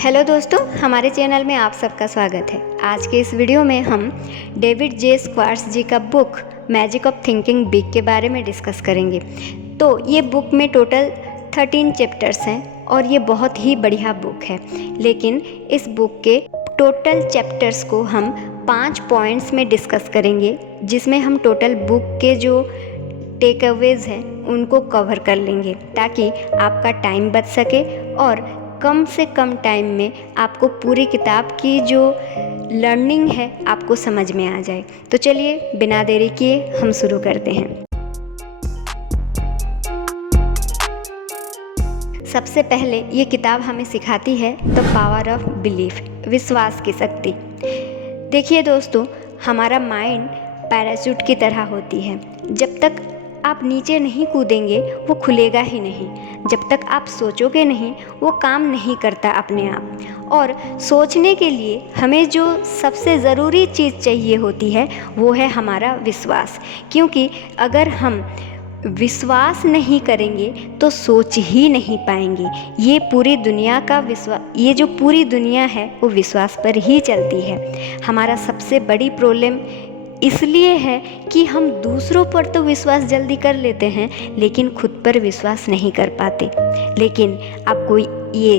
Hello दोस्तों, हमारे channel में आप सबका स्वागत है। आज के इस वीडियो में हम डेविड जे स्क्वार्ट्ज जी का book magic of thinking big के बारे में डिस्कस करेंगे। तो ये बुक में टोटल 13 चैप्टर्स हैं और ये बहुत ही बढ़िया बुक है। लेकिन इस बुक के टोटल चैप्टर्स को हम 5 पॉइंट्स में डिस्कस करेंगे, जिसमें हम टोटल बुक के जो टेक अवेज हैं उनको कवर कर लेंगे, ताकि आपका टाइम बच सके और कम से कम टाइम में आपको पूरी किताब की जो लर्निंग है आपको समझ में आ जाए। तो चलिए बिना देरी किए हम शुरू करते हैं। सबसे पहले ये किताब हमें सिखाती है द पावर ऑफ बिलीफ, विश्वास की शक्ति। देखिए दोस्तों, हमारा माइंड पैराशूट की तरह होती है। जब तक आप नीचे नहीं कूदेंगे वो खुलेगा ही नहीं। जब तक आप सोचोगे नहीं वो काम नहीं करता अपने आप। और सोचने के लिए हमें जो सबसे ज़रूरी चीज़ चाहिए होती है वो है हमारा विश्वास। क्योंकि अगर हम विश्वास नहीं करेंगे तो सोच ही नहीं पाएंगे। ये पूरी दुनिया का ये जो पूरी दुनिया है वो विश्वास पर ही चलती है। हमारा सबसे बड़ी प्रॉब्लम इसलिए है कि हम दूसरों पर तो विश्वास जल्दी कर लेते हैं, लेकिन खुद पर विश्वास नहीं कर पाते। लेकिन आपको ये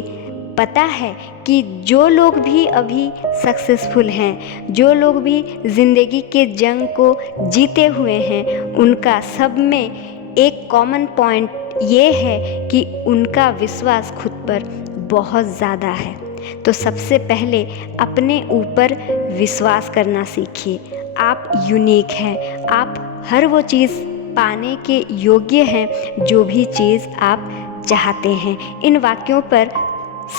पता है कि जो लोग भी अभी सक्सेसफुल हैं, जो लोग भी ज़िंदगी के जंग को जीते हुए हैं, उनका सब में एक कॉमन पॉइंट ये है कि उनका विश्वास खुद पर बहुत ज़्यादा है। तो सबसे पहले अपने ऊपर विश्वास करना सीखिए। आप यूनिक हैं, आप हर वो चीज़ पाने के योग्य हैं जो भी चीज़ आप चाहते हैं। इन वाक्यों पर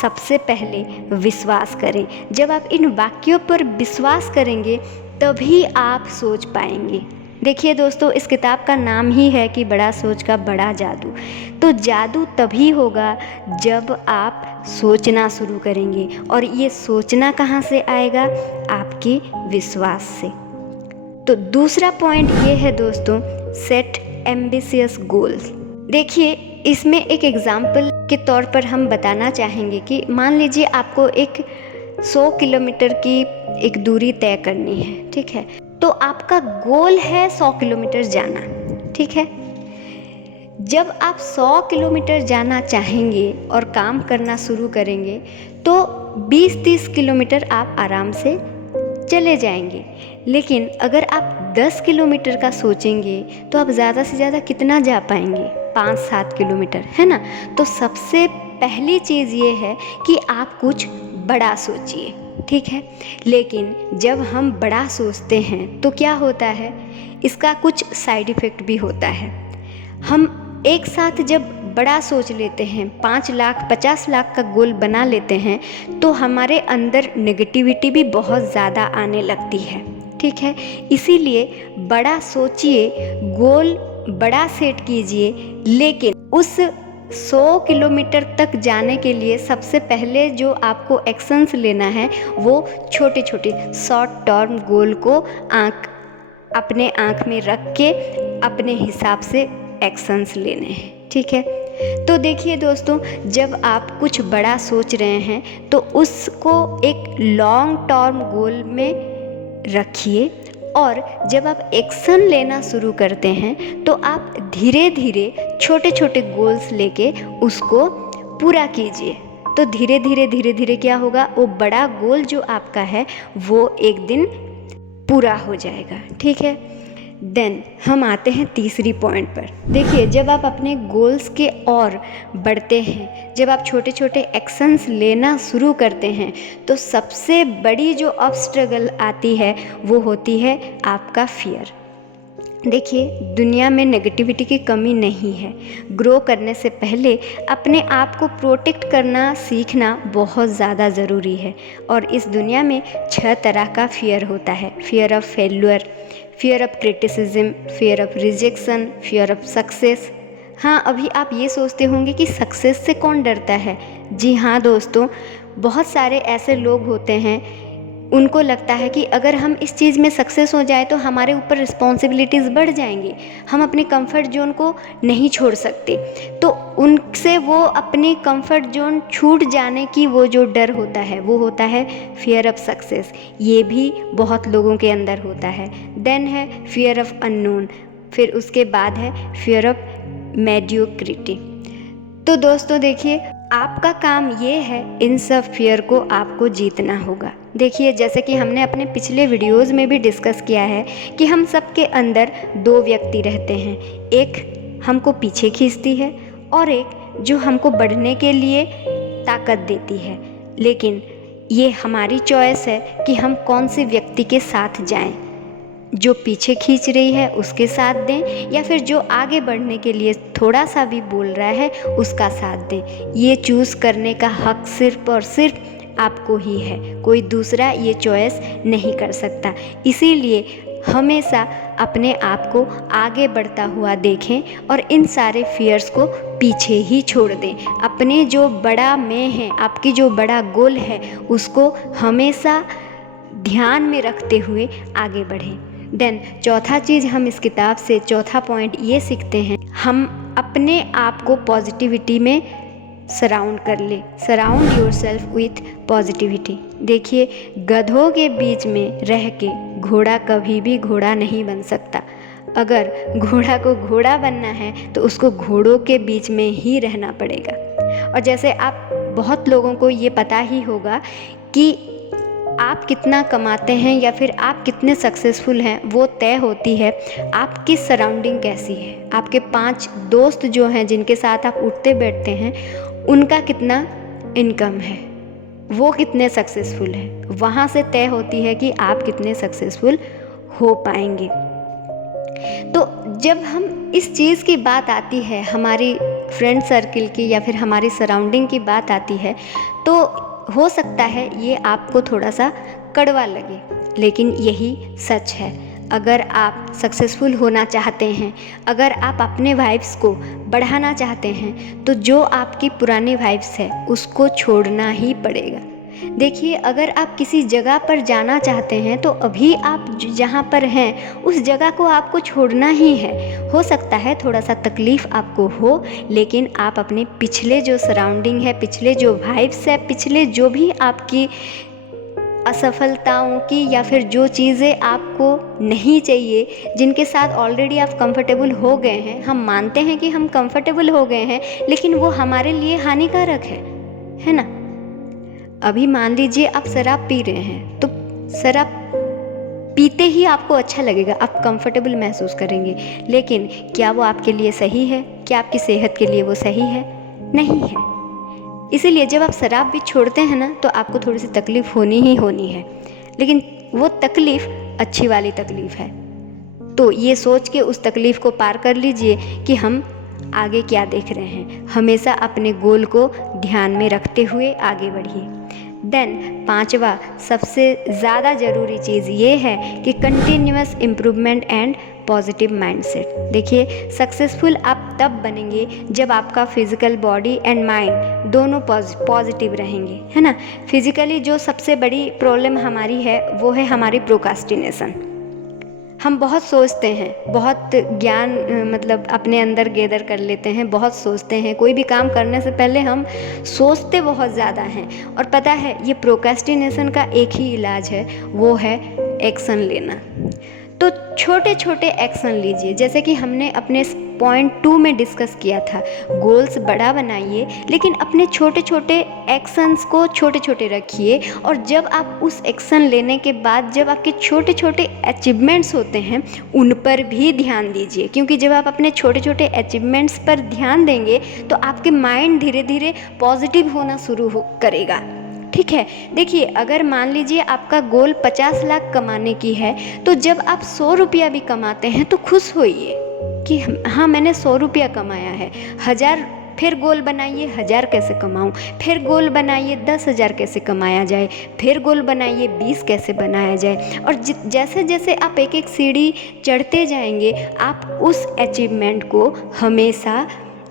सबसे पहले विश्वास करें। जब आप इन वाक्यों पर विश्वास करेंगे तभी आप सोच पाएंगे। देखिए दोस्तों, इस किताब का नाम ही है कि बड़ा सोच का बड़ा जादू। तो जादू तभी होगा जब आप सोचना शुरू करेंगे, और ये सोचना कहाँ से आएगा? आपके विश्वास से। तो दूसरा पॉइंट ये है दोस्तों, सेट एम्बिशियस गोल्स। देखिए, इसमें एक एग्जाम्पल के तौर पर हम बताना चाहेंगे कि मान लीजिए आपको एक 100 किलोमीटर की एक दूरी तय करनी है, ठीक है? तो आपका गोल है 100 किलोमीटर जाना, ठीक है? जब आप 100 किलोमीटर जाना चाहेंगे और काम करना शुरू करेंगे तो 20-30 किलोमीटर आप आराम से चले जाएंगे। लेकिन अगर आप 10 किलोमीटर का सोचेंगे तो आप ज़्यादा से ज़्यादा कितना जा पाएंगे? 5-7 किलोमीटर, है ना? तो सबसे पहली चीज़ ये है कि आप कुछ बड़ा सोचिए, ठीक है? लेकिन जब हम बड़ा सोचते हैं तो क्या होता है, इसका कुछ साइड इफ़ेक्ट भी होता है। हम एक साथ जब बड़ा सोच लेते हैं, 5 लाख 50 लाख का गोल बना लेते हैं, तो हमारे अंदर नेगेटिविटी भी बहुत ज़्यादा आने लगती है, ठीक है? इसीलिए बड़ा सोचिए, गोल बड़ा सेट कीजिए, लेकिन उस 100 किलोमीटर तक जाने के लिए सबसे पहले जो आपको एक्शंस लेना है वो छोटे छोटे शॉर्ट टर्म गोल को अपने आँख में रख के अपने हिसाब से एक्शंस लेने हैं, ठीक है? तो देखिए दोस्तों, जब आप कुछ बड़ा सोच रहे हैं तो उसको एक लॉन्ग टर्म गोल में रखिए, और जब आप एक्शन लेना शुरू करते हैं तो आप धीरे धीरे छोटे छोटे गोल्स लेके उसको पूरा कीजिए। तो धीरे धीरे क्या होगा, वो बड़ा गोल जो आपका है वो एक दिन पूरा हो जाएगा, ठीक है? देन हम आते हैं तीसरी पॉइंट पर। देखिए, जब आप अपने गोल्स के और बढ़ते हैं, जब आप छोटे छोटे एक्शंस लेना शुरू करते हैं, तो सबसे बड़ी जो ऑब्स्ट्रगल आती है वो होती है आपका फियर। देखिए, दुनिया में नेगेटिविटी की कमी नहीं है। ग्रो करने से पहले अपने आप को प्रोटेक्ट करना सीखना बहुत ज़्यादा ज़रूरी है। और इस दुनिया में 6 तरह का फियर होता है। Fear of failure, fear of criticism, fear of rejection, fear of success. हाँ, अभी आप ये सोचते होंगे कि सक्सेस से कौन डरता है? जी हाँ दोस्तों, बहुत सारे ऐसे लोग होते हैं उनको लगता है कि अगर हम इस चीज़ में सक्सेस हो जाए तो हमारे ऊपर रिस्पॉन्सिबिलिटीज़ बढ़ जाएंगी, हम अपने कंफर्ट जोन को नहीं छोड़ सकते। तो उनसे वो अपने कंफर्ट जोन छूट जाने की वो जो डर होता है वो होता है फियर ऑफ सक्सेस। ये भी बहुत लोगों के अंदर होता है। देन है फियर ऑफ अननोन, फिर उसके बाद है फियर ऑफ मेडियोक्रिटी। तो दोस्तों देखिए, आपका काम ये है इन सब फियर को आपको जीतना होगा। देखिए, जैसे कि हमने अपने पिछले वीडियोज़ में भी डिस्कस किया है कि हम सबके अंदर दो व्यक्ति रहते हैं, एक हमको पीछे खींचती है और एक जो हमको बढ़ने के लिए ताकत देती है। लेकिन ये हमारी चॉइस है कि हम कौन से व्यक्ति के साथ जाएं, जो पीछे खींच रही है उसके साथ दें या फिर जो आगे बढ़ने के लिए थोड़ा सा भी बोल रहा है उसका साथ दें। ये चूज़ करने का हक सिर्फ और सिर्फ आपको ही है, कोई दूसरा ये चॉइस नहीं कर सकता। इसीलिए हमेशा अपने आप को आगे बढ़ता हुआ देखें और इन सारे फियर्स को पीछे ही छोड़ दें। अपने जो बड़ा मैं है, आपकी जो बड़ा गोल है, उसको हमेशा ध्यान में रखते हुए आगे बढ़ें। देन चौथा चीज़ हम इस किताब से, चौथा पॉइंट ये सीखते हैं, हम अपने आप को पॉजिटिविटी में सराउंड कर ले। Surround yourself with positivity. देखिए, गधों के बीच में रह के घोड़ा कभी भी घोड़ा नहीं बन सकता। अगर घोड़ा को घोड़ा बनना है तो उसको घोड़ों के बीच में ही रहना पड़ेगा। और जैसे आप बहुत लोगों को ये पता ही होगा कि आप कितना कमाते हैं या फिर आप कितने सक्सेसफुल हैं, वो तय होती है आपकी सराउंडिंग कैसी है। आपके 5 दोस्त जो हैं जिनके साथ आप उठते बैठते हैं, उनका कितना इनकम है, वो कितने सक्सेसफुल हैं, वहाँ से तय होती है कि आप कितने सक्सेसफुल हो पाएंगे। तो जब हम इस चीज़ की बात आती है, हमारी फ्रेंड सर्किल की या फिर हमारी सराउंडिंग की बात आती है, तो हो सकता है ये आपको थोड़ा सा कड़वा लगे, लेकिन यही सच है। अगर आप सक्सेसफुल होना चाहते हैं, अगर आप अपने वाइब्स को बढ़ाना चाहते हैं, तो जो आपकी पुरानी वाइब्स है उसको छोड़ना ही पड़ेगा। देखिए, अगर आप किसी जगह पर जाना चाहते हैं तो अभी आप जहाँ पर हैं उस जगह को आपको छोड़ना ही है। हो सकता है थोड़ा सा तकलीफ़ आपको हो, लेकिन आप अपने पिछले जो सराउंडिंग है, पिछले जो वाइब्स है, पिछले जो भी आपकी असफलताओं की या फिर जो चीज़ें आपको नहीं चाहिए, जिनके साथ ऑलरेडी आप कंफर्टेबल हो गए हैं, हम मानते हैं कि हम कंफर्टेबल हो गए हैं, लेकिन वो हमारे लिए हानिकारक है ना। अभी मान लीजिए आप शराब पी रहे हैं, तो शराब पीते ही आपको अच्छा लगेगा, आप कंफर्टेबल महसूस करेंगे, लेकिन क्या वो आपके लिए सही है? क्या आपकी सेहत के लिए वो सही है? नहीं है। इसीलिए जब आप शराब भी छोड़ते हैं ना, तो आपको थोड़ी सी तकलीफ़ होनी ही होनी है, लेकिन वो तकलीफ़ अच्छी वाली तकलीफ़ है। तो ये सोच के उस तकलीफ़ को पार कर लीजिए कि हम आगे क्या देख रहे हैं। हमेशा अपने गोल को ध्यान में रखते हुए आगे बढ़िए। देन 5वां सबसे ज़्यादा ज़रूरी चीज़ ये है कि continuous improvement and positive mindset. देखिए, सक्सेसफुल आप तब बनेंगे जब आपका फिजिकल बॉडी एंड माइंड दोनों पॉजिटिव रहेंगे, है ना। फिजिकली जो सबसे बड़ी प्रॉब्लम हमारी है वो है हमारी प्रोक्रास्टिनेशन। हम बहुत सोचते हैं, बहुत ज्ञान मतलब अपने अंदर गैदर कर लेते हैं, बहुत सोचते हैं, कोई भी काम करने से पहले हम सोचते बहुत ज़्यादा हैं। और पता है, ये प्रोक्रेस्टिनेशन का एक ही इलाज है, वो है एक्शन लेना। तो छोटे छोटे एक्शन लीजिए, जैसे कि हमने अपने पॉइंट 2 में डिस्कस किया था। गोल्स बड़ा बनाइए, लेकिन अपने छोटे छोटे एक्शंस को छोटे छोटे रखिए। और जब आप उस एक्शन लेने के बाद जब आपके छोटे छोटे अचीवमेंट्स होते हैं, उन पर भी ध्यान दीजिए, क्योंकि जब आप अपने छोटे छोटे अचीवमेंट्स पर ध्यान देंगे तो आपके माइंड धीरे धीरे पॉजिटिव होना शुरू करेगा। ठीक है। देखिए, अगर मान लीजिए आपका गोल 50 लाख कमाने की है, तो जब आप 100 रुपया भी कमाते हैं तो खुश होइए कि हाँ, मैंने 100 रुपया कमाया है। 1000 फिर गोल बनाइए, 1000 कैसे कमाऊँ, फिर गोल बनाइए 10,000 कैसे कमाया जाए, फिर गोल बनाइए 20 कैसे बनाया जाए। और जैसे जैसे आप एक एक सीढ़ी चढ़ते जाएंगे, आप उस अचीवमेंट को हमेशा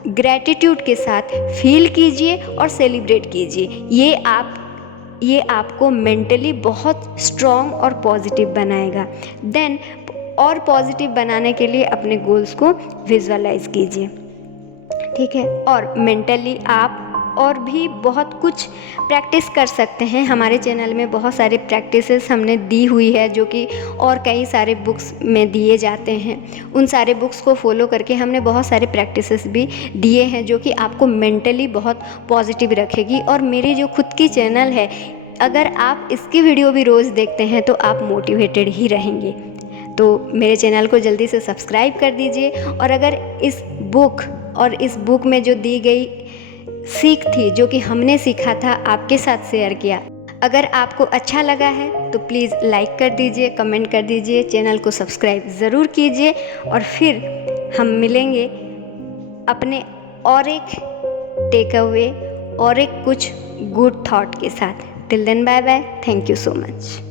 ग्रैटिट्यूड के साथ फील कीजिए और सेलिब्रेट कीजिए। ये आप ये आपको मेंटली बहुत स्ट्रॉन्ग और पॉजिटिव बनाएगा। देन और पॉजिटिव बनाने के लिए अपने गोल्स को विजुअलाइज कीजिए, ठीक है। और मेंटली आप और भी बहुत कुछ प्रैक्टिस कर सकते हैं। हमारे चैनल में बहुत सारे प्रैक्टिसेस हमने दी हुई है जो कि और कई सारे बुक्स में दिए जाते हैं। उन सारे बुक्स को फॉलो करके हमने बहुत सारे प्रैक्टिसेस भी दिए हैं जो कि आपको मेंटली बहुत पॉजिटिव रखेगी। और मेरी जो खुद की चैनल है, अगर आप इसकी वीडियो भी रोज़ देखते हैं तो आप मोटिवेटेड ही रहेंगे। तो मेरे चैनल को जल्दी से सब्सक्राइब कर दीजिए। और अगर इस बुक में जो दी गई सीख थी, जो कि हमने सीखा था, आपके साथ शेयर किया, अगर आपको अच्छा लगा है तो प्लीज़ लाइक कर दीजिए, कमेंट कर दीजिए, चैनल को सब्सक्राइब ज़रूर कीजिए। और फिर हम मिलेंगे अपने और एक टेक अवे और एक कुछ गुड थॉट के साथ। Till then bye bye, thank you so much.